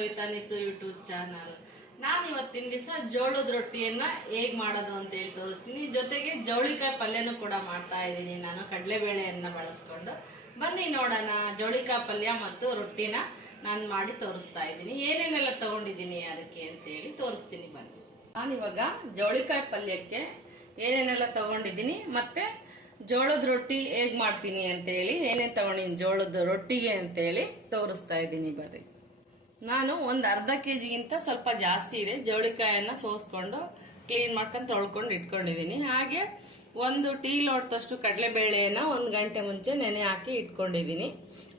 Savita Nisu YouTube channel. ನಾನು ಇವತ್ತಿನ ದಿವಸ ಜೋಳದ ರೊಟ್ಟಿಯನ್ನ ಹೇಗ್ ಮಾಡೋದು ಅಂತ ಹೇಳಿ ತೋರಿಸ್ತೀನಿ. ಜೊತೆಗೆ ಜವಳಿಕಾಯಿ ಪಲ್ಯನೂ ಕೂಡ ಮಾಡ್ತಾ ಇದ್ದೀನಿ ನಾನು, ಕಡಲೆಬೇಳೆಯನ್ನ ಬಳಸ್ಕೊಂಡು. ಬನ್ನಿ ನೋಡೋಣ ಜವಳಿಕಾಯಿ ಪಲ್ಯ ಮತ್ತು ರೊಟ್ಟಿನ ನಾನು ಮಾಡಿ ತೋರಿಸ್ತಾ ಇದ್ದೀನಿ. ಏನೇನೆಲ್ಲ ತಗೊಂಡಿದ್ದೀನಿ ಅದಕ್ಕೆ ಅಂತ ಹೇಳಿ ತೋರಿಸ್ತೀನಿ ಬನ್ನಿ. ನಾನು ಇವಾಗ ಜವಳಿಕಾಯಿ ಪಲ್ಯಕ್ಕೆ ಏನೇನೆಲ್ಲ ತಗೊಂಡಿದ್ದೀನಿ ಮತ್ತೆ ಜೋಳದ ರೊಟ್ಟಿ ಹೇಗ್ ಮಾಡ್ತೀನಿ ಅಂತೇಳಿ, ಏನೇನು ತಗೊಂಡಿನಿ ಜೋಳದ ರೊಟ್ಟಿಗೆ ಅಂತೇಳಿ ತೋರಿಸ್ತಾ ಇದ್ದೀನಿ ಬರ್ರಿ ನಾನು ಒಂದು ಅರ್ಧ ಕೆ ಜಿಗಿಂತ ಸ್ವಲ್ಪ ಜಾಸ್ತಿ ಇದೆ. ಜವಳಿಕಾಯನ್ನ ಸೋಸ್ಕೊಂಡು ಕ್ಲೀನ್ ಮಾಡ್ಕೊಂಡು ತೊಳ್ಕೊಂಡು ಇಟ್ಕೊಂಡಿದ್ದೀನಿ ಹಾಗೆ ಒಂದು ಟೀ ಲೋಟದಷ್ಟು ಕಡಲೆಬೇಳೆಯನ್ನು ಒಂದು ಗಂಟೆ ಮುಂಚೆ ನೆನೆ ಹಾಕಿ ಇಟ್ಕೊಂಡಿದ್ದೀನಿ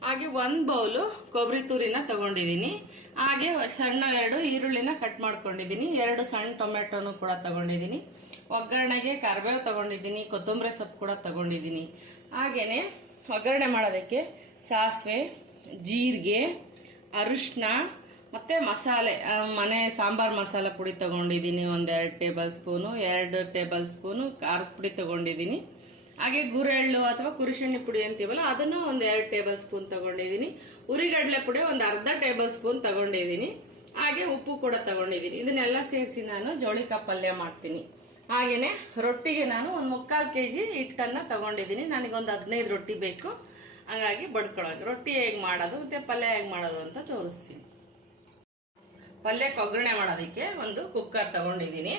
ಹಾಗೆ ಒಂದು ಬೌಲು ಕೊಬ್ಬರಿ ತುರಿನ ತಗೊಂಡಿದ್ದೀನಿ ಹಾಗೆ ಸಣ್ಣ ಎರಡು ಈರುಳ್ಳಿನ ಕಟ್ ಮಾಡ್ಕೊಂಡಿದ್ದೀನಿ ಎರಡು ಸಣ್ಣ ಟೊಮೆಟೊನು ಕೂಡ ತಗೊಂಡಿದ್ದೀನಿ ಒಗ್ಗರಣೆಗೆ ಕರಿಬೇವು ತಗೊಂಡಿದ್ದೀನಿ ಕೊತ್ತಂಬರಿ ಸೊಪ್ಪು ಕೂಡ ತಗೊಂಡಿದ್ದೀನಿ ಹಾಗೆಯೇ ಒಗ್ಗರಣೆ ಮಾಡೋದಕ್ಕೆ ಸಾಸಿವೆ, ಜೀರಿಗೆ ಅರಿಶಿನ, ಮತ್ತೆ ಮಸಾಲೆ ಮನೆ ಸಾಂಬಾರ್ ಮಸಾಲೆ ಪುಡಿ ತಗೊಂಡಿದ್ದೀನಿ ಒಂದೆರಡು ಟೇಬಲ್ ಸ್ಪೂನು, ಎರಡು ಟೇಬಲ್ ಸ್ಪೂನು ಖಾರದ ಪುಡಿ ತಗೊಂಡಿದ್ದೀನಿ. ಹಾಗೆ ಗುರೆಳ್ಳು ಅಥವಾ ಕುರಿಶಣ್ಣಿ ಪುಡಿ ಅಂತೀವಲ್ಲ, ಅದನ್ನು ಒಂದು ಎರಡು ಟೇಬಲ್ ಸ್ಪೂನ್ ತಗೊಂಡಿದ್ದೀನಿ. ಉರಿಗಡಲೆ ಪುಡಿ ಒಂದು ಅರ್ಧ ಟೇಬಲ್ ಸ್ಪೂನ್ ತಗೊಂಡಿದ್ದೀನಿ. ಹಾಗೆ ಉಪ್ಪು ಕೂಡ ತಗೊಂಡಿದ್ದೀನಿ. ಇದನ್ನೆಲ್ಲ ಸೇರಿಸಿ ನಾನು ಜೋಳಿಕಾಯಿ ಪಲ್ಯ ಮಾಡ್ತೀನಿ. ಹಾಗೆಯೇ ರೊಟ್ಟಿಗೆ ನಾನು ಒಂದು ಮುಕ್ಕಾಲು ಕೆ ಜಿ ಹಿಟ್ಟನ್ನು ತಗೊಂಡಿದ್ದೀನಿ. ನನಗೊಂದು ಹದಿನೈದು ರೊಟ್ಟಿ ಬೇಕು. ಹಾಗಾಗಿ ಬಡ್ಕೊಳಕ್ಕೆ ರೊಟ್ಟಿ ಹೇಗೆ ಮಾಡೋದು, ಮತ್ತು ಪಲ್ಯ ಹೇಗೆ ಮಾಡೋದು ಅಂತ ತೋರಿಸ್ತೀನಿ. ಪಲ್ಯಕ್ಕೆ ಒಗ್ಗರಣೆ ಮಾಡೋದಕ್ಕೆ ಒಂದು ಕುಕ್ಕರ್ ತಗೊಂಡಿದ್ದೀನಿ.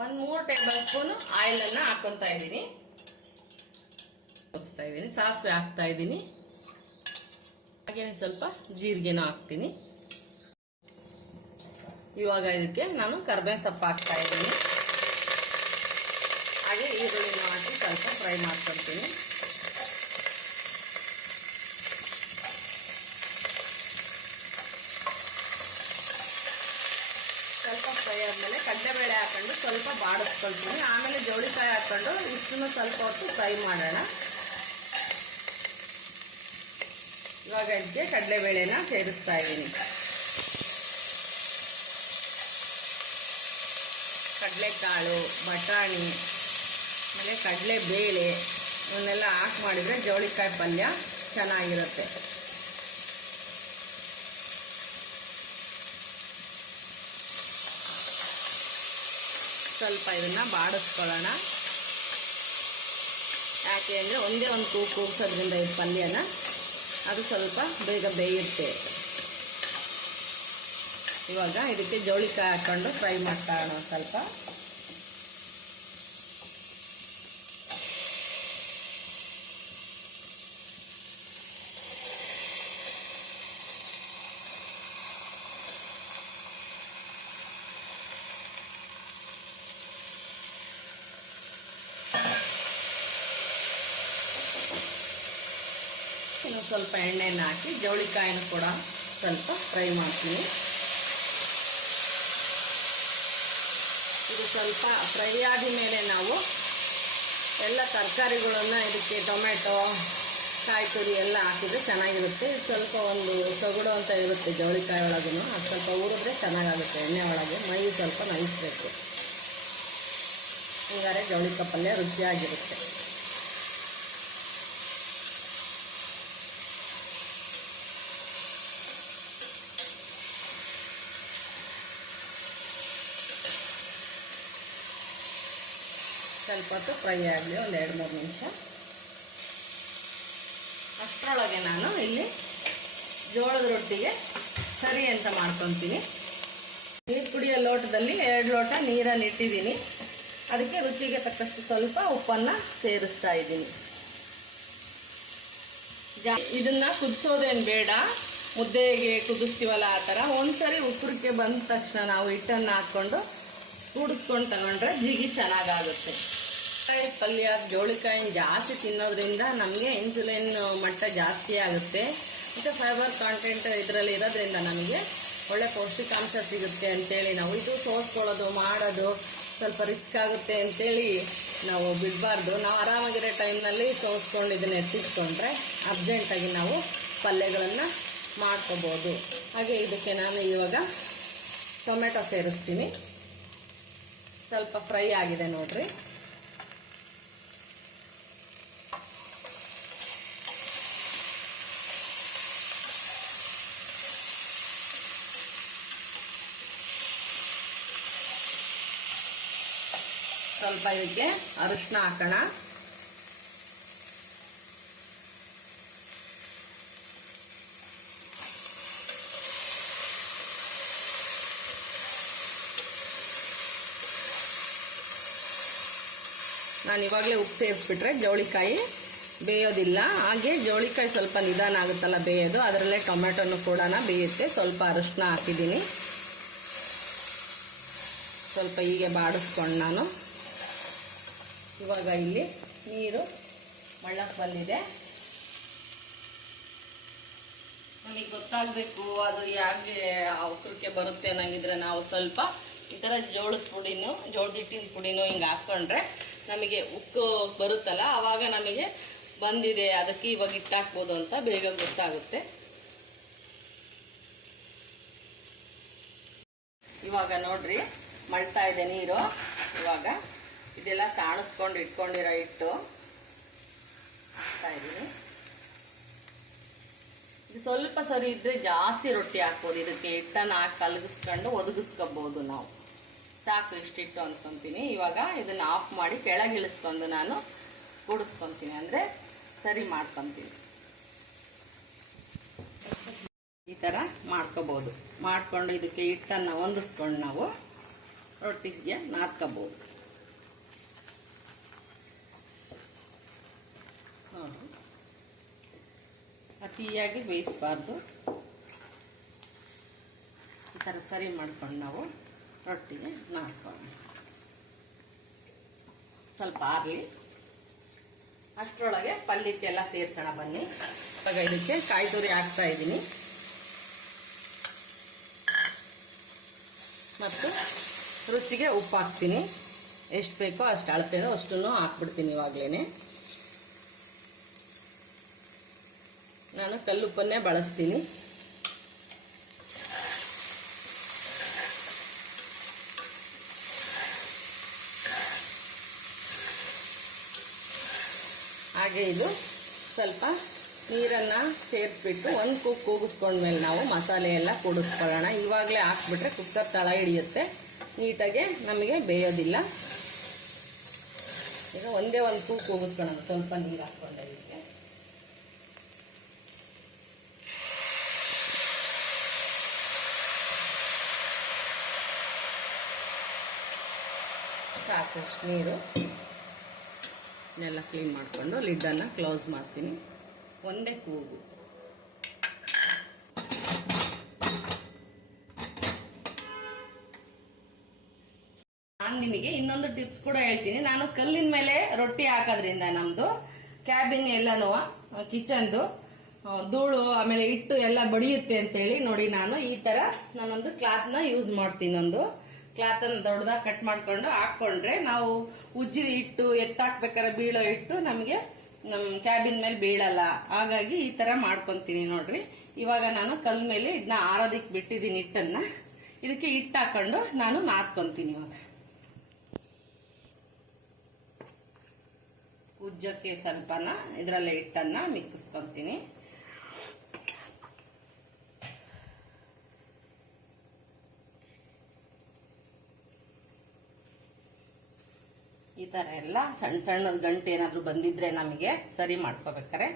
ಒಂದು ಮೂರು ಟೇಬಲ್ ಸ್ಪೂನ್ ಆಯಿಲನ್ನು ಹಾಕ್ಕೊತಾ ಇದ್ದೀನಿ. ಹಾಕ್ತಾ ಇದ್ದೀನಿ, ಸಾಸಿವೆ ಹಾಕ್ತಾ ಇದ್ದೀನಿ. ಹಾಗೇನೆ ಸ್ವಲ್ಪ ಜೀರಿಗೆನೂ ಹಾಕ್ತೀನಿ. ಇವಾಗ ಇದಕ್ಕೆ ನಾನು ಕರ್ಬೇವಿನ ಸೊಪ್ಪು ಹಾಕ್ತಾ ಇದ್ದೀನಿ. ಹಾಗೆ ಈರುಳ್ಳಿನೂ ಹಾಕಿ ಸ್ವಲ್ಪ ಫ್ರೈ ಮಾಡ್ಕೊತೀನಿ ಸ್ವಲ್ಪ ಫ್ರೈ ಆದಮೇಲೆ ಕಡಲೆಬೇಳೆ ಹಾಕೊಂಡು ಸ್ವಲ್ಪ ಬಾಡಿಸ್ಕೊಳ್ತೀನಿ ಆಮೇಲೆ ಜವಳಿಕಾಯಿ ಹಾಕ್ಕೊಂಡು ಇಷ್ಟನ್ನು ಸ್ವಲ್ಪ ಹೊತ್ತು ಫ್ರೈ ಮಾಡೋಣ. ಇವಾಗ ಇದಕ್ಕೆ ಕಡಲೆಬೇಳೆನ ಸೇರಿಸ್ತಾ ಇದ್ದೀನಿ. ಕಡಲೆಕಾಳು, ಬಟಾಣಿ, ಆಮೇಲೆ ಕಡಲೆಬೇಳೆ, ಇವನ್ನೆಲ್ಲ ಹಾಕಿ ಮಾಡಿದರೆ ಜವಳಿಕಾಯಿ ಪಲ್ಯ ಚೆನ್ನಾಗಿರುತ್ತೆ. ಸ್ವಲ್ಪ ಇದನ್ನ ಬಾಡಿಸ್ಕೊಳ್ಳೋಣ. ಯಾಕೆ ಅಂದರೆ ಒಂದೇ ಒಂದು ಕೂ ಕೂಗ್ಸೋದ್ರಿಂದ ಈ ಪಲ್ಯನ ಅದು ಸ್ವಲ್ಪ ಬೇಗ ಬೇಯುತ್ತೆ. ಇವಾಗ ಇದಕ್ಕೆ ಜೋಳಿಕಾಯಿ ಹಾಕೊಂಡು ಫ್ರೈ ಮಾಡ್ತಾ ಸ್ವಲ್ಪ. ಸ್ವಲ್ಪ ಎಣ್ಣೆಯನ್ನು ಹಾಕಿ ಜವಳಿಕಾಯಿನ ಕೂಡ ಸ್ವಲ್ಪ ಫ್ರೈ ಮಾಡ್ತೀನಿ. ಇದು ಸ್ವಲ್ಪ ಫ್ರೈ ಆದ ಮೇಲೆ ನಾವು ಎಲ್ಲ ತರಕಾರಿಗಳನ್ನು ಇದಕ್ಕೆ ಟೊಮೆಟೊ ಕಾಯಿ ತುರಿ ಎಲ್ಲ ಹಾಕಿದ್ರೆ ಚೆನ್ನಾಗಿರುತ್ತೆ. ಇದು ಸ್ವಲ್ಪ ಒಂದು ತಗುಡು ಅಂತ ಇರುತ್ತೆ ಜವಳಿಕಾಯಿ ಒಳಗೂ ಅದು ಸ್ವಲ್ಪ ಊರಿದ್ರೆ ಚೆನ್ನಾಗಾಗುತ್ತೆ ಎಣ್ಣೆ ಒಳಗೆ. ಮೈ ಸ್ವಲ್ಪ ನೈಸ್ಬೇಕು ಹಂಗಾರೆ ಜವಳಿಕಾಯಿ ಪಲ್ಯ ರುಚಿಯಾಗಿರುತ್ತೆ. ಸ್ವಲ್ಪ ಫ್ರೈ ಆಗಲಿ ಒಂದು ಎರಡು, ಮೂರು ನಿಮಿಷ. ಅಷ್ಟರೊಳಗೆ ನಾನು ಇಲ್ಲಿ ಜೋಳದ ರೊಟ್ಟಿಗೆ ಸರಿ ಅಂತ ಮಾಡ್ಕೊತೀನಿ. ನೀರು ಕುಡಿಯೋ ಲೋಟದಲ್ಲಿ ಎರಡು ಲೋಟ ನೀರನ್ನು ಇಟ್ಟಿದ್ದೀನಿ. ಅದಕ್ಕೆ ರುಚಿಗೆ ತಕ್ಕಷ್ಟು ಸ್ವಲ್ಪ ಉಪ್ಪನ್ನು ಸೇರಿಸ್ತಾ ಇದ್ದೀನಿ. ಜಾ ಇದನ್ನು ಕುದಿಸೋದೇನು ಬೇಡ. ಮುದ್ದೆಗೆ ಕುದಿಸ್ತೀವಲ್ಲ ಆ ಥರ. ಒಂದ್ಸರಿ ಉಪ್ಪುರಕ್ಕೆ ಬಂದ ತಕ್ಷಣ ನಾವು ಹಿಟ್ಟನ್ನು ಹಾಕ್ಕೊಂಡು ಕೂಡಿಸ್ಕೊಂಡು ತಗೊಂಡ್ರೆ ಜಿಗಿ ಚೆನ್ನಾಗಾಗುತ್ತೆ. ಪಲ್ಯ, ಜೋಳಿಕಾಯಿನ ಜಾಸ್ತಿ ತಿನ್ನೋದ್ರಿಂದ ನಮಗೆ ಇನ್ಸುಲಿನ್ ಮಟ್ಟ ಜಾಸ್ತಿ ಆಗುತ್ತೆ. ಮತ್ತು ಫೈಬರ್ ಕಾಂಟೆಂಟ್ ಇದರಲ್ಲಿ ಇರೋದ್ರಿಂದ ನಮಗೆ ಒಳ್ಳೆ ಪೌಷ್ಟಿಕಾಂಶ ಸಿಗುತ್ತೆ ಅಂತೇಳಿ ನಾವು ಇದು ಸೋಸ್ಕೊಳ್ಳೋದು, ಮಾಡೋದು ಸ್ವಲ್ಪ ರಿಸ್ಕ್ ಆಗುತ್ತೆ ಅಂತೇಳಿ ನಾವು ಬಿಡಬಾರ್ದು. ನಾವು ಆರಾಮಾಗಿರೋ ಟೈಮ್ನಲ್ಲಿ ಸೋಸ್ಕೊಂಡು ಇದನ್ನು ಎತ್ತಿಟ್ಕೊಂಡ್ರೆ ಅರ್ಜೆಂಟಾಗಿ ನಾವು ಪಲ್ಯಗಳನ್ನು ಮಾಡ್ಕೋಬೋದು. ಹಾಗೆ ಇದಕ್ಕೆ ನಾನು ಇವಾಗ ಟೊಮೆಟೊ ಸೇರಿಸ್ತೀನಿ. ಸ್ವಲ್ಪ ಫ್ರೈ ಆಗಿದೆ ನೋಡ್ರಿ. ಸ್ವಲ್ಪ ಇದಕ್ಕೆ ಅರಿಶಿನ ಹಾಕೋಣ. ನಾನು ಇವಾಗಲೇ ಉಪ್ಪು ಸೇರಿಸ್ಬಿಟ್ರೆ ಜವಳಿಕಾಯಿ ಬೇಯೋದಿಲ್ಲ. ಹಾಗೆ ಜವಳಿಕಾಯಿ ಸ್ವಲ್ಪ ನಿಧಾನ ಆಗುತ್ತಲ್ಲ ಬೇಯೋದು. ಅದರಲ್ಲೇ ಟೊಮೆಟೊನು ಕೂಡ ಬೇಯುತ್ತೆ. ಸ್ವಲ್ಪ ಅರಿಶಿನ ಹಾಕಿದ್ದೀನಿ. ಸ್ವಲ್ಪ ಹೀಗೆ ಬಾಡಿಸ್ಕೊಂಡು ನಾನು. ಇವಾಗ ಇಲ್ಲಿ ನೀರು ಮಳ್ಳಕ್ಕೆ ಬಂದಿದೆ. ನಮಗೆ ಗೊತ್ತಾಗಬೇಕು ಅದು ಹೇಗೆ ಅವಕ್ರಕ್ಕೆ ಬರುತ್ತೆ ಅನ್ನಂಗಿದ್ರೆ ನಾವು ಸ್ವಲ್ಪ ಈ ಥರ ಜೋಳದ ಪುಡಿನೂ, ಜೋಳದ ಹಿಟ್ಟಿನ ಪುಡಿನೂ ಹಿಂಗೆ ಹಾಕ್ಕೊಂಡ್ರೆ ನಮಗೆ ಉಕ್ಕು ಬರುತ್ತಲ್ಲ ಆವಾಗ ನಮಗೆ ಬಂದಿದೆ. ಅದಕ್ಕೆ ಇವಾಗ ಇಟ್ಟಾಕ್ಬೋದು ಅಂತ ಬೇಗ ಗೊತ್ತಾಗುತ್ತೆ. ಇವಾಗ ನೋಡ್ರಿ, ಮಳ್ತಾ ಇದೆ ನೀರು. ಇವಾಗ ಇದೆಲ್ಲ ಸಾಣಿಸ್ಕೊಂಡು ಇಟ್ಕೊಂಡಿರೋ ಹಿಟ್ಟು. ಹಾಕ್ತಾ ಇದು ಸ್ವಲ್ಪ ಸರಿ ಇದ್ರೆ ಜಾಸ್ತಿ ರೊಟ್ಟಿ ಹಾಕ್ಬೋದು. ಇದಕ್ಕೆ ಹಿಟ್ಟನ್ನು ಹಾಕಿ ಕಲಗಿಸ್ಕೊಂಡು ಒದಗಿಸ್ಕೋಬೋದು ನಾವು. ಸಾಕು ಇಷ್ಟಿಟ್ಟು ಅಂದ್ಕೊತೀನಿ ಇವಾಗ ಇದನ್ನು ಆಫ್ ಮಾಡಿ ಕೆಳಗೆ ಇಳಿಸ್ಕೊಂಡು ನಾನು ಕೂಡಿಸ್ಕೊತೀನಿ. ಅಂದರೆ ಸರಿ ಮಾಡ್ಕೊತೀನಿ. ಈ ಥರ ಮಾಡ್ಕೋಬೋದು. ಮಾಡಿಕೊಂಡು ಇದಕ್ಕೆ ಹಿಟ್ಟನ್ನು ಹೊಂದಿಸ್ಕೊಂಡು ನಾವು ರೊಟ್ಟಿಗೆ ನಾದ್ಕೋಬೋದು ನೋಡಿ ಅತಿಯಾಗಿ ಬೇಯಿಸಬಾರ್ದು. ಈ ಥರ ಸರಿ ಮಾಡ್ಕೊಂಡು ನಾವು ರೊಟ್ಟಿಗೆ ನಾಡ್ಕೊಂಡು ಸ್ವಲ್ಪ ಆರಲಿ. ಅಷ್ಟರೊಳಗೆ ಪಲ್ಯಕ್ಕೆಲ್ಲ ಸೇರಿಸೋಣ ಬನ್ನಿ. ಇದಕ್ಕೆ ಕಾಯಿ ತುರಿ ಹಾಕ್ತಾ ಇದ್ದೀನಿ. ಮತ್ತು ರುಚಿಗೆ ಉಪ್ಪು ಹಾಕ್ತೀನಿ. ಎಷ್ಟು ಬೇಕೋ ಅಷ್ಟು ಅಳತೆ ಅಷ್ಟನ್ನು ಹಾಕ್ಬಿಡ್ತೀನಿ ಇವಾಗಲೇ ನಾನು ಕಲ್ಲುಪ್ಪನ್ನೇ ಬಳಸ್ತೀನಿ. ಹಾಗೆ ಇದು ಸ್ವಲ್ಪ ನೀರನ್ನು ಸೇರಿಸ್ಬಿಟ್ಟು ಒಂದು ಕೂಗು ಕೂಗಿಸ್ಕೊಂಡ್ಮೇಲೆ ನಾವು ಮಸಾಲೆ ಎಲ್ಲ ಕೂಡಿಸ್ಕೊಳ್ಳೋಣ. ಇವಾಗಲೇ ಹಾಕ್ಬಿಟ್ರೆ ಕುಕ್ಕರ್ ತಳ ಹಿಡಿಯುತ್ತೆ. ನೀಟಾಗೆ ನಮಗೆ ಬೇಯೋದಿಲ್ಲ. ಈಗ ಒಂದೇ ಒಂದು ಕೂಗು ಕೂಗಿಸ್ಕೊಳ್ಳೋಣ. ಸ್ವಲ್ಪ ನೀರು ಹಾಕ್ಕೊಂಡೆ ಇದಕ್ಕೆ. ಸಾಕಷ್ಟು ನೀರು. ಇದನ್ನೆಲ್ಲ ಕ್ಲೀನ್ ಮಾಡಿಕೊಂಡು ಲಿಡ್ಡನ್ನು ಕ್ಲೋಸ್ ಮಾಡ್ತೀನಿ. ಒಂದೇ ಕೂಗು. ನಾನು ನಿಮಗೆ ಇನ್ನೊಂದು ಟಿಪ್ಸ್ ಕೂಡ ಹೇಳ್ತೀನಿ. ನಾನು ಕಲ್ಲಿನ ಮೇಲೆ ರೊಟ್ಟಿ ಹಾಕೋದ್ರಿಂದ ನಮ್ಮದು ಕ್ಯಾಬಿನ್ ಎಲ್ಲನೂ ಕಿಚನ್ದು ಧೂಳು, ಆಮೇಲೆ ಹಿಟ್ಟು ಎಲ್ಲ ಬಡಿಯುತ್ತೆ ಅಂತೇಳಿ ನೋಡಿ ನಾನು ಈ ಥರ ನಾನೊಂದು ಕ್ಲಾತ್ನ ಯೂಸ್ ಮಾಡ್ತೀನಿ ಒಂದು. ಕ್ಲಾತನ್ನು ದೊಡ್ಡದಾಗಿ ಕಟ್ ಮಾಡಿಕೊಂಡು ಹಾಕ್ಕೊಂಡ್ರೆ ನಾವು ಉಜ್ಜಿ ಇಟ್ಟು ಎತ್ತಾಕ್ಬೇಕಾದ್ರೆ ಬೀಳೋ ಇಟ್ಟು ನಮಗೆ ನಮ್ಮ ಕ್ಯಾಬಿನ್ ಮೇಲೆ ಬೀಳಲ್ಲ. ಹಾಗಾಗಿ ಈ ಥರ ಮಾಡ್ಕೊತೀನಿ ನೋಡ್ರಿ. ಇವಾಗ ನಾನು ಕಲ್ ಮೇಲೆ ಇದನ್ನ ಆರೋದಕ್ಕೆ ಬಿಟ್ಟಿದ್ದೀನಿ ಹಿಟ್ಟನ್ನು. ಇದಕ್ಕೆ ಹಿಟ್ಟು ಹಾಕೊಂಡು ನಾನು ನಾದ್ಕೊತೀನಿ ಇವಾಗ. ಉಜ್ಜಕ್ಕೆ ಸ್ವಲ್ಪನ ಇದರಲ್ಲೇ ಹಿಟ್ಟನ್ನು ಮಿಕ್ಕಿಸ್ಕೊಂತೀನಿ ಈ ಥರ ಎಲ್ಲ ಸಣ್ಣ ಸಣ್ಣ ಗಂಟು ಏನಾದರೂ ಬಂದಿದ್ದರೆ ನಮಗೆ ಸರಿ ಮಾಡ್ಕೋಬೇಕಾರೆ.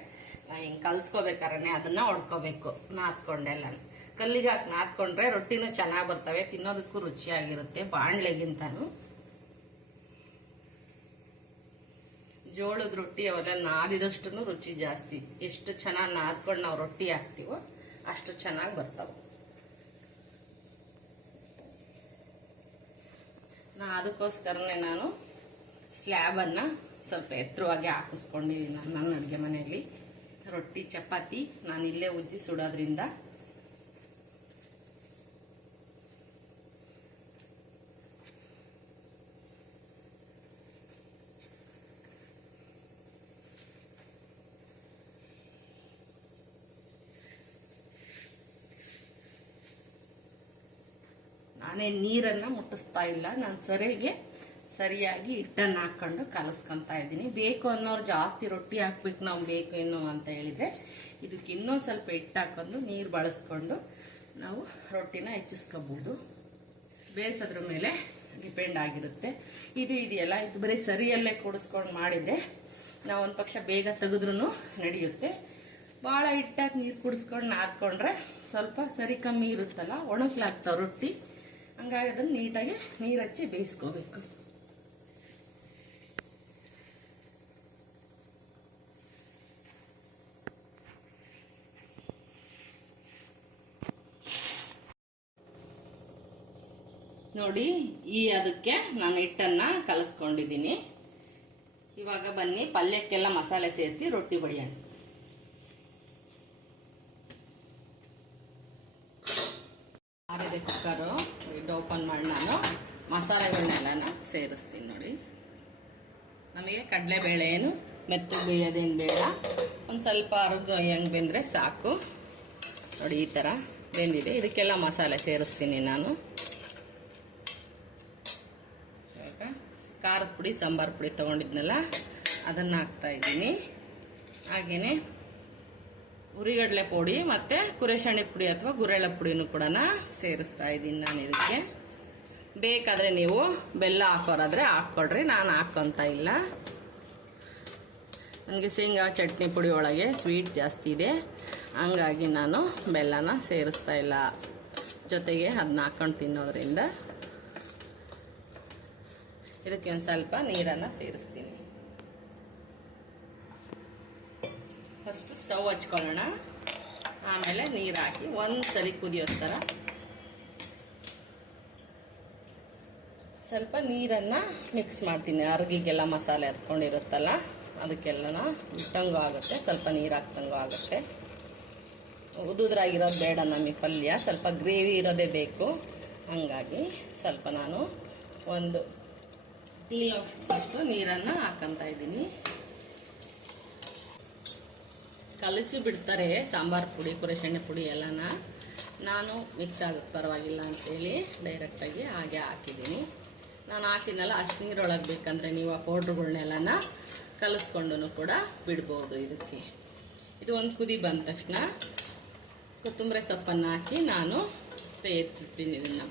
ಹಿಂಗೆ ಕಲ್ಸ್ಕೋಬೇಕಾರೆ ಅದನ್ನು ಹೊಡ್ಕೋಬೇಕು. ನಾದ್ಕೊಂಡೆಲ್ಲ ಕಲ್ಲಿಗೆ ಹಾಕಿ ನಾದ್ಕೊಂಡ್ರೆ ರೊಟ್ಟಿನೂ ಚೆನ್ನಾಗಿ ಬರ್ತವೆ, ತಿನ್ನೋದಕ್ಕೂ ರುಚಿಯಾಗಿರುತ್ತೆ ಬಾಣಲೆಗಿಂತನೂ. ಜೋಳದ ರೊಟ್ಟಿ ಅವೆಲ್ಲ ನಾದಿದಷ್ಟು ರುಚಿ ಜಾಸ್ತಿ. ಎಷ್ಟು ಚೆನ್ನಾಗಿ ನಾದ್ಕೊಂಡು ನಾವು ರೊಟ್ಟಿ ಹಾಕ್ತೀವೋ ಅಷ್ಟು ಚೆನ್ನಾಗಿ ಬರ್ತಾವೆ. ನಾ ಅದಕ್ಕೋಸ್ಕರನೇ ನಾನು ಸ್ಲ್ಯಾಬನ್ನು ಸ್ವಲ್ಪ ಎತ್ತರವಾಗಿ ಹಾಕಿಸ್ಕೊಂಡಿದ್ದೀನಿ ನಾನು, ನನ್ನ ಅಡುಗೆ ಮನೆಯಲ್ಲಿ. ರೊಟ್ಟಿ, ಚಪಾತಿ ನಾನು ಇಲ್ಲೇ ಉಜ್ಜಿ ಸುಡೋದ್ರಿಂದ. ನಾನೇ ನೀರನ್ನು ಮುಟ್ಟಿಸ್ತಾ ಇಲ್ಲ, ನಾನು ಸರಿಗೆ ಸರಿಯಾಗಿ ಹಿಟ್ಟನ್ನು ಹಾಕ್ಕೊಂಡು ಕಲಸ್ಕೊತಾ ಇದ್ದೀನಿ. ಬೇಕು ಅನ್ನೋರು ಜಾಸ್ತಿ ರೊಟ್ಟಿ ಹಾಕ್ಬೇಕು, ನಾವು ಬೇಕು ಏನು ಅಂತ ಹೇಳಿದರೆ ಇದಕ್ಕೆ ಇನ್ನೊಂದು ಸ್ವಲ್ಪ ಹಿಟ್ಟು ಹಾಕೊಂಡು ನೀರು ಬಳಸ್ಕೊಂಡು ನಾವು ರೊಟ್ಟಿನ ಹೆಚ್ಚಿಸ್ಕೋಬೋದು. ಬೇಯಿಸೋದ್ರ ಮೇಲೆ ಡಿಪೆಂಡ್ ಆಗಿರುತ್ತೆ. ಇದು ಇದೆಯಲ್ಲ, ಇದು ಬರೀ ಸರಿಯಲ್ಲೇ ಕೂಡಿಸ್ಕೊಂಡು ಮಾಡಿದರೆ ನಾವು ಒಂದು ಪಕ್ಷ ಬೇಗ ತೆಗೆದ್ರೂ ನಡೆಯುತ್ತೆ. ಭಾಳ ಹಿಟ್ಟಾಗಿ ನೀರು ಕುಡಿಸ್ಕೊಂಡು ನಾದ್ಕೊಂಡ್ರೆ ಸ್ವಲ್ಪ ಸರಿ ಕಮ್ಮಿ ಇರುತ್ತಲ್ಲ, ಒಣಗ್ಲಾಗ್ತಾವೆ ರೊಟ್ಟಿ. ಹಂಗಾಗಿ ಅದನ್ನು ನೀಟಾಗಿ ನೀರು ಹಚ್ಚಿ ಬೇಯಿಸ್ಕೋಬೇಕು. ನೋಡಿ, ಈ ಅದಕ್ಕೆ ನಾನು ಹಿಟ್ಟನ್ನ ಕಲಸ್ಕೊಂಡಿದ್ದೀನಿ. ಇವಾಗ ಬನ್ನಿ, ಪಲ್ಯಕ್ಕೆಲ್ಲ ಮಸಾಲೆ ಸೇರಿಸಿ ರೊಟ್ಟಿ ಬಡಿಯೋಣ ಆರಿದೆ ಕುಕ್ಕರು ಇದು ಓಪನ್ ಮಾಡಿ ನಾನು. ಮಸಾಲೆಗಳನ್ನೆಲ್ಲ ಸೇರಿಸ್ತೀನಿ ನೋಡಿ. ನಮಗೆ ಕಡಲೆಬೇಳೆ ಏನು ಮೆತ್ತಗೆ ಬೇಯೋದೇನು ಬೇಡ. ಒಂದು ಸ್ವಲ್ಪ ಅರ್ಧ ಹೆಂಗೆ ಬೆಂದರೆ ಸಾಕು. ನೋಡಿ, ಈ ಥರ ಬೆಂದಿದೆ. ಇದಕ್ಕೆಲ್ಲ ಮಸಾಲೆ ಸೇರಿಸ್ತೀನಿ ನಾನು ಇವಾಗ ಖಾರದ ಪುಡಿ, ಸಾಂಬಾರು ಪುಡಿ ತೊಗೊಂಡಿದ್ನಲ್ಲ, ಅದನ್ನು ಹಾಕ್ತಾ ಇದ್ದೀನಿ. ಹಾಗೆಯೇ ಉರಿಗಡಲೆ ಪುಡಿ ಮತ್ತು ಕುರೆಶಾಣಿ ಪುಡಿ ಅಥವಾ ಗುರೆಳ್ಳ ಪುಡಿನೂ ಕೂಡ ಸೇರಿಸ್ತಾ ಇದ್ದೀನಿ ನಾನು ಇದಕ್ಕೆ. ಬೇಕಾದರೆ ನೀವು ಬೆಲ್ಲ ಹಾಕೋರಾದರೆ ಹಾಕ್ಕೊಳ್ರಿ, ನಾನು ಹಾಕ್ಕೊಂತ ಇಲ್ಲ. ನನಗೆ ಶೇಂಗಾ ಚಟ್ನಿ ಪುಡಿ ಒಳಗೆ ಸ್ವೀಟ್ ಜಾಸ್ತಿ ಇದೆ. ಹಂಗಾಗಿ ನಾನು ಬೆಲ್ಲನ ಸೇರಿಸ್ತಾ ಇಲ್ಲ. ಜೊತೆಗೆ ಅದನ್ನ ಹಾಕ್ಕೊಂಡು ತಿನ್ನೋದ್ರಿಂದ ಇದಕ್ಕೆ ಒಂದು ಸ್ವಲ್ಪ ನೀರನ್ನು ಸೇರಿಸ್ತೀನಿ. First stove ಹಚ್ಕೊಳ್ಳೋಣ. ಆಮೇಲೆ ನೀರು ಹಾಕಿ ಒಂದು ಸರಿ ಕುದಿಯೋ ಥರ. ಸ್ವಲ್ಪ ನೀರನ್ನು ಮಿಕ್ಸ್ ಮಾಡ್ತೀನಿ. ಅರ್ಗಿಗೆಲ್ಲ ಮಸಾಲೆ ಹತ್ಕೊಂಡಿರುತ್ತಲ್ಲ ಅದಕ್ಕೆಲ್ಲ ಇಟ್ಟಂಗೂ ಆಗುತ್ತೆ, ಸ್ವಲ್ಪ ನೀರು ಹಾಕ್ದಂಗೂ ಆಗುತ್ತೆ. ಉದುದ್ರಾಗಿರೋದು ಬೇಡ ನಮಗೆ ಪಲ್ಯ, ಸ್ವಲ್ಪ ಗ್ರೇವಿ ಇರೋದೇ ಬೇಕು. ಹಾಗಾಗಿ ಸ್ವಲ್ಪ ನಾನು ಒಂದು ಟೀ ಅಷ್ಟು ನೀರನ್ನು ಹಾಕೊಂತ ಇದ್ದೀನಿ. ಕಲಸಿ ಬಿಡ್ತಾರೆ ಸಾಂಬಾರು ಪುಡಿ ಕುರೆಶೆಣ್ಣೆ ಪುಡಿ ಎಲ್ಲನ. ನಾನು ಮಿಕ್ಸ್ ಆಗುತ್ತೆ, ಪರವಾಗಿಲ್ಲ ಅಂತೇಳಿ ಡೈರೆಕ್ಟಾಗಿ ಹಾಗೆ ಹಾಕಿದ್ದೀನಿ. ನಾನು ಹಾಕಿದ್ನಲ್ಲ, ಅಷ್ಟು ನೀರೊಳಗೆ ಬೇಕಂದರೆ ನೀವು ಆ ಪೌಡ್ರುಗಳ್ನೆಲ್ಲನ ಕಲಸ್ಕೊಂಡು ಕೂಡ ಬಿಡ್ಬೋದು ಇದಕ್ಕೆ. ಇದು ಒಂದು ಕುದಿ ಬಂದ ತಕ್ಷಣ ಕೊತ್ತಂಬರಿ ಸೊಪ್ಪನ್ನು ಹಾಕಿ ನಾನು ಎತ್ತಿರ್ತೀನಿ ಇದನ್ನು.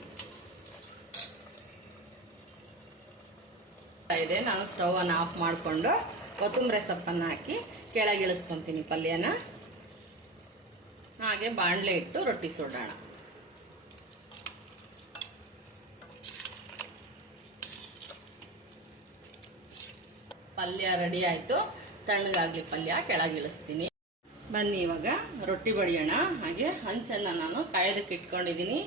ಇದೆ. ನಾನು ಸ್ಟವ್ ಅನ್ನು ಆಫ್ ಮಾಡಿಕೊಂಡು ಕೊತ್ತಂಬರಿ ಸೊಪ್ಪನ್ನು ಹಾಕಿ ಕೆಳಗೆ ಇಳಿಸ್ಕೊತೀನಿ ಪಲ್ಯನ. ಹಾಗೆ ಬಾಣಲೆ ಇಟ್ಟು ರೊಟ್ಟಿ ಸುಡೋಣ. ಪಲ್ಯ ರೆಡಿ ಆಯಿತು. ತಣ್ಣಗಾಗ್ಲಿ ಪಲ್ಯ ಕೆಳಗೆ ಇಳಿಸ್ತೀನಿ. ಬನ್ನಿ ಇವಾಗ ರೊಟ್ಟಿ ಬಡಿಯೋಣ. ಹಾಗೆ ಹಂಚನ್ನು ನಾನು ಕಾಯ್ದಕ್ಕೆ ಇಟ್ಕೊಂಡಿದ್ದೀನಿ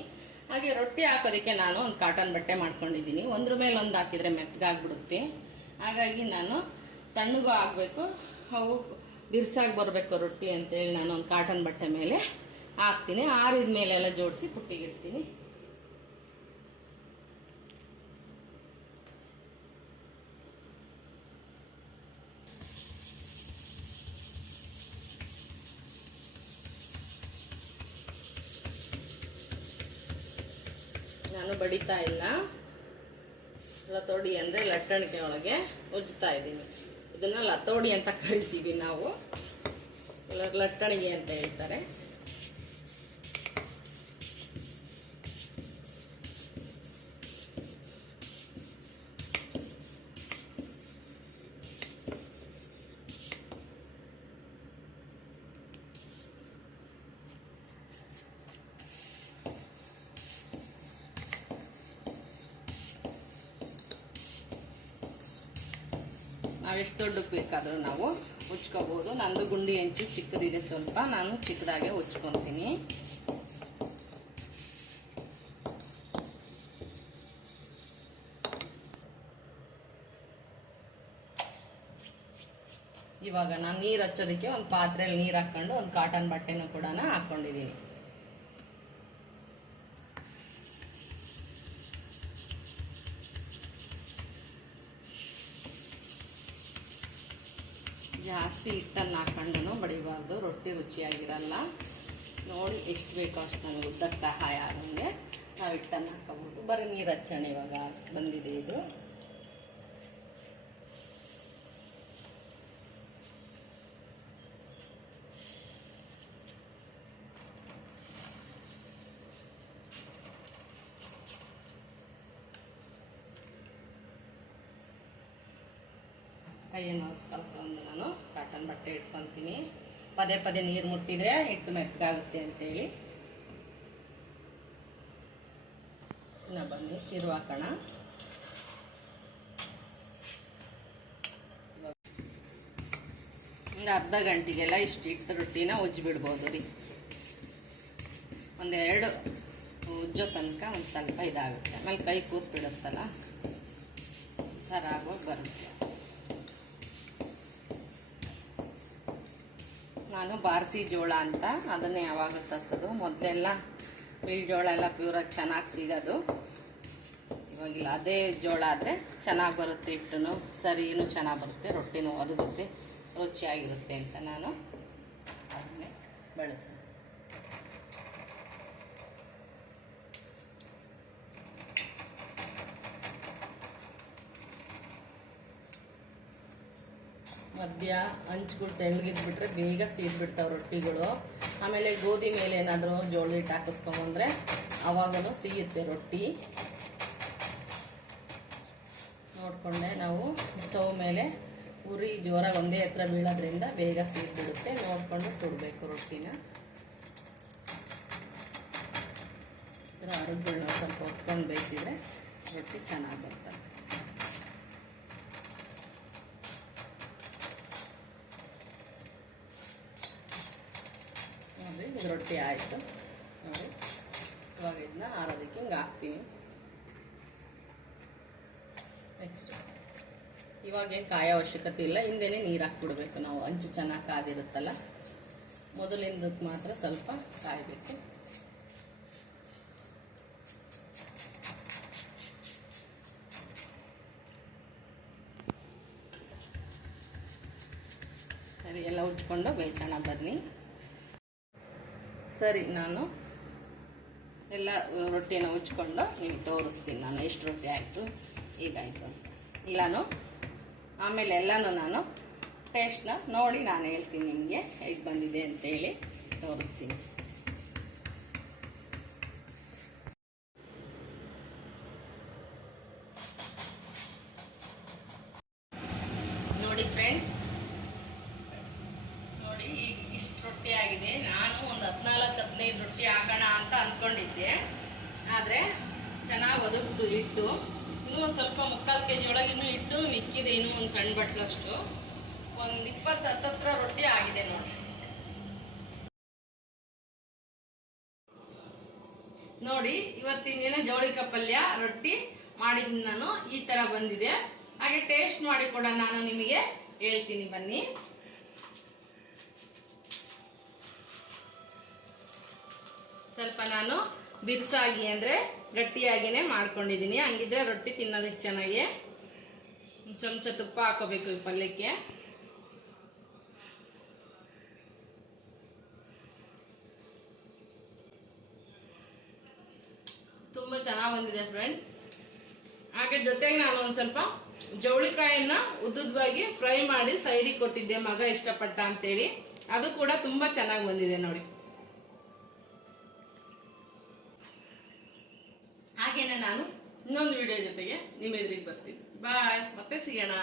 ಹಾಗೆ ರೊಟ್ಟಿ ಹಾಕೋದಕ್ಕೆ ನಾನು ಒಂದು ಕಾಟನ್ ಬಟ್ಟೆ ಮಾಡ್ಕೊಂಡಿದ್ದೀನಿ. ಒಂದ್ರ ಮೇಲೆ ಒಂದು ಹಾಕಿದ್ರೆ ಮೆತ್ತಗಾಗ್ಬಿಡುತ್ತೆ. ಹಾಗಾಗಿ ನಾನು ತಣ್ಣಗೂ ಆಗಬೇಕು ಅವು ಬಿರ್ಸಾಗಿ ಬರಬೇಕು ರೊಟ್ಟಿ ಅಂತೇಳಿ ನಾನು ಒಂದು ಕಾಟನ್ ಬಟ್ಟೆ ಮೇಲೆ ಹಾಕ್ತೀನಿ. ಆರಿದ ಮೇಲೆಲ್ಲ ಜೋಡಿಸಿ ಪುಟ್ಟಿಗಿಡ್ತೀನಿ ಬಡಿತಾ ಇಲ್ಲ. ಲತೋಡಿ ಅಂದರೆ ಲಟ್ಟಣಿಕೆ ಒಳಗೆ ಉಜ್ತಾ ಇದ್ದೀನಿ. ಇದನ್ನ ಲತೋಡಿ ಅಂತ ಕರಿತೀವಿ ನಾವು. ಲಟ್ಟಣಿಗೆ ಅಂತ ಹೇಳ್ತಾರೆ ನಾವೆಷ್ಟು ದೊಡ್ಡಕ್ಕೆ ಬೇಕಾದರೂ ನಾವು ಉಚ್ಕೋಬೋದು ನಂದು ಗುಂಡಿ ಹೆಂಚು ಚಿಕ್ಕದಿದೆ ಸ್ವಲ್ಪ. ನಾನು ಚಿಕ್ಕದಾಗೆ ಹೊಚ್ಕೊತೀನಿ. ಇವಾಗ ನಾನು ನೀರು ಹಚ್ಚೋದಕ್ಕೆ ಒಂದು ಪಾತ್ರೆಯಲ್ಲಿ ನೀರು ಹಾಕ್ಕೊಂಡು ಒಂದು ಕಾಟನ್ ಬಟ್ಟೆನೂ ಕೂಡ ಹಾಕೊಂಡಿದ್ದೀನಿ ಜಾಸ್ತಿ ಹಿಟ್ಟನ್ನು ಹಾಕೊಂಡು ಬಡಿಬಾರ್ದು, ರೊಟ್ಟಿ ರುಚಿಯಾಗಿರಲ್ಲ. ನೋಡಿ ಎಷ್ಟು ಬೇಕೋ ಅಷ್ಟು ನನಗೆ ಉದ್ದಕ್ಕೆ ಸಹಾಯ ಆಗೋಂಗೆ ನಾವು ಹಿಟ್ಟನ್ನು ಹಾಕೋಬೋದು ಬರೀ ನೀರು ಹಚ್ಚೋಣ ಇವಾಗ ಬಂದಿದೆ ಇದು. ಕೈಯನ್ನು ಅಂದ್ರೆ ನಾನು. ಕಾಟನ್ ಬಟ್ಟೆ ಇಟ್ಕೊತೀನಿ. ಪದೇ ಪದೇ ನೀರು ಮುಟ್ಟಿದ್ರೆ ಹಿಟ್ಟು ಮೆತ್ತಗಾಗುತ್ತೆ ಅಂತೇಳಿ. ಇನ್ನ ಬನ್ನಿ ತಿರು ಹಾಕೋಣ. ಒಂದು ಅರ್ಧ ಗಂಟೆಗೆಲ್ಲ ಇಷ್ಟು ಹಿಟ್ಟು ರೊಟ್ಟಿನ ಉಜ್ಜಿಬಿಡ್ಬೋದು ರೀ. ಒಂದೆರಡು ಉಜ್ಜೋ ತನಕ ಒಂದು ಸ್ವಲ್ಪ ಇದಾಗುತ್ತೆ. ಆಮೇಲೆ ಕೈ ಕೂತ್ ಬಿಡುತ್ತಲ್ಲ ಸರಾಗೋಗಿ ಬರುತ್ತೆ. ನಾನು ಬಾರ್ಸಿ ಜೋಳ ಅಂತ. ಅದನ್ನೇ ಯಾವಾಗ ತರಿಸೋದು? ಮೊದಲೆಲ್ಲ ಬಿಳಿ ಜೋಳ ಎಲ್ಲ ಪ್ಯೂರಾಗಿ ಚೆನ್ನಾಗಿ ಸಿಗೋದು. ಇವಾಗಿಲ್ಲ, ಅದೇ ಜೋಳ ಆದರೆ ಚೆನ್ನಾಗಿ ಬರುತ್ತೆ ಹಿಟ್ಟು ಸರಿನೂ ಚೆನ್ನಾಗಿ ಬರುತ್ತೆ, ರೊಟ್ಟಿನೂ ಒದಗುತ್ತೆ, ರುಚಿಯಾಗಿರುತ್ತೆ ಅಂತ ನಾನು ಅದನ್ನೇ ಬಳಸೋದು. ಮಧ್ಯ ಹಂಚ್ಗಳು ತೆಳ್ಳಗಿದ್ಬಿಟ್ರೆ ಬೇಗ ಸೀದ್ಬಿಡ್ತಾವೆ ರೊಟ್ಟಿಗಳು. ಆಮೇಲೆ ಗೋಧಿ ಮೇಲೆ ಏನಾದರೂ ಜೋಳ ಹಿಟ್ಟು ಹಾಕಿಸ್ಕೊಂಬಂದ್ರೆ ಆವಾಗಲೂ ಸಿಗುತ್ತೆ ರೊಟ್ಟಿ. ನೋಡಿಕೊಂಡೆ ನಾವು ಸ್ಟವ್ ಮೇಲೆ ಉರಿ ಜೋರಾಗಿ ಒಂದೇ ಹತ್ರ ಬೀಳೋದ್ರಿಂದ ಬೇಗ ಸೀದ್ಬಿಡುತ್ತೆ ನೋಡಿಕೊಂಡು ಸುಡಬೇಕು ರೊಟ್ಟಿನ. ಇದರ ಅರುಗಳನ್ನ ಸ್ವಲ್ಪ ಹೊತ್ಕೊಂಡು ಬೇಯಿಸಿದ್ರೆ ರೊಟ್ಟಿ ಚೆನ್ನಾಗಿ ಬರ್ತವೆ ನೋಡಿ ರೊಟ್ಟಿ ಆಯಿತು. ನೋಡಿ, ಇವಾಗ ಇದನ್ನ ಆರೋದಕ್ಕೆ ಹಿಂಗೆ ಹಾಕ್ತೀನಿ. ನೆಕ್ಸ್ಟ್ ಇವಾಗೇನು ಕಾಯೋ ಅವಶ್ಯಕತೆ ಇಲ್ಲ, ಹಿಂದೆನೇ ನೀರು ಹಾಕ್ಬಿಡ್ಬೇಕು ನಾವು. ಅಂಚು ಚೆನ್ನಾಗಿ ಕಾದಿರುತ್ತಲ್ಲ ಮೊದಲಿಂದಕ್ಕೆ ಮಾತ್ರ ಸ್ವಲ್ಪ ಕಾಯಬೇಕು. ಸರಿ, ಎಲ್ಲ ಉಜ್ಕೊಂಡು ಬೇಯಿಸೋಣ ಬನ್ನಿ. ಸರಿ, ನಾನು ಎಲ್ಲ ರೊಟ್ಟಿನ ಉಚ್ಕೊಂಡು ನಿಮಗೆ ತೋರಿಸ್ತೀನಿ. ನಾನು ಎಷ್ಟು ರೊಟ್ಟಿ ಆಯಿತು ಈಗಾಯಿತು ಅಂತ. ಎಲ್ಲನೂ ಆಮೇಲೆ ಎಲ್ಲನೂ ನಾನು ಟೇಸ್ಟ್ನ ನೋಡಿ ನಾನು ಹೇಳ್ತೀನಿ ನಿಮಗೆ, ಹೇಗೆ ಬಂದಿದೆ ಅಂತೇಳಿ ತೋರಿಸ್ತೀನಿ ನೋಡಿ ಫ್ರೆಂಡ್ ನೋಡಿ ಈಗ ಇಷ್ಟು ರೊಟ್ಟಿ ಆಗಿದೆ ನಾನು ಒಂದು ಹದಿನಾಲ್ಕು ಹದಿನೈದು ರೊಟ್ಟಿ ಹಾಕೋಣ ಅಂತ ಅಂದ್ಕೊಂಡಿದ್ದೆ ಆದರೆ ಒದಗ್ದು ಇಟ್ಟು ಇನ್ನೂ ಒಂದು ಸ್ವಲ್ಪ ಮುಕ್ಕಾಲು ಕೆ ಜಿ ಒಳಗೆ ಇನ್ನೂ ಇಟ್ಟು ಮಿಕ್ಕಿದೆ, ಇನ್ನೂ ಒಂದು ಸಣ್ಣ ಬಟ್ಲಷ್ಟು. ಒಂದು ಇಪ್ಪತ್ತು ಹತ್ತತ್ರ ರೊಟ್ಟಿ ಆಗಿದೆ ನೋಡಿ. ನೋಡಿ, ಇವತ್ತಿನ ದಿನ ಜವಳಿ ಪಲ್ಯ ರೊಟ್ಟಿ ಮಾಡಿದ್ದೀನಿ ನಾನು, ಈ ತರ ಬಂದಿದೆ. ಹಾಗೆ ಟೇಸ್ಟ್ ಮಾಡಿ ಕೂಡ ನಾನು ನಿಮಗೆ ಹೇಳ್ತೀನಿ, ಬನ್ನಿ. ಸ್ವಲ್ಪ ನಾನು ಬಿರ್ಸಾಗಿ ಅಂದ್ರೆ ಗಟ್ಟಿಯಾಗಿನೇ ಮಾಡ್ಕೊಂಡಿದ್ದೀನಿ. ಹಂಗಿದ್ರೆ ರೊಟ್ಟಿ ತಿನ್ನೋದಕ್ಕೆ ಚೆನ್ನಾಗಿ ಚಮಚ ತುಪ್ಪ ಹಾಕೋಬೇಕು ಈ ಪಲ್ಯಕ್ಕೆ. ತುಂಬಾ ಚೆನ್ನಾಗಿ ಬಂದಿದೆ ಫ್ರೆಂಡ್ ಹಾಗೆ ಜೊತೆಗೆ ನಾನು ಒಂದ್ ಸ್ವಲ್ಪ ಜವಳಿಕಾಯನ್ನ ಉದ್ದುದ್ವಾಗಿ ಫ್ರೈ ಮಾಡಿ ಸೈಡಿಗೆ ಕೊಟ್ಟಿದ್ದೆ. ಮಗ ಇಷ್ಟಪಟ್ಟ ಅಂತೇಳಿ. ಅದು ಕೂಡ ತುಂಬಾ ಚೆನ್ನಾಗಿ ಬಂದಿದೆ ನೋಡಿ. ನಾನು ಇನ್ನೊಂದು ವಿಡಿಯೋ ಜೊತೆಗೆ ನಿಮ್ಮ ಎದುರಿಗೆ ಬರ್ತೀನಿ. ಬಾಯ್ ಮತ್ತೆ ಸಿಗೋಣ.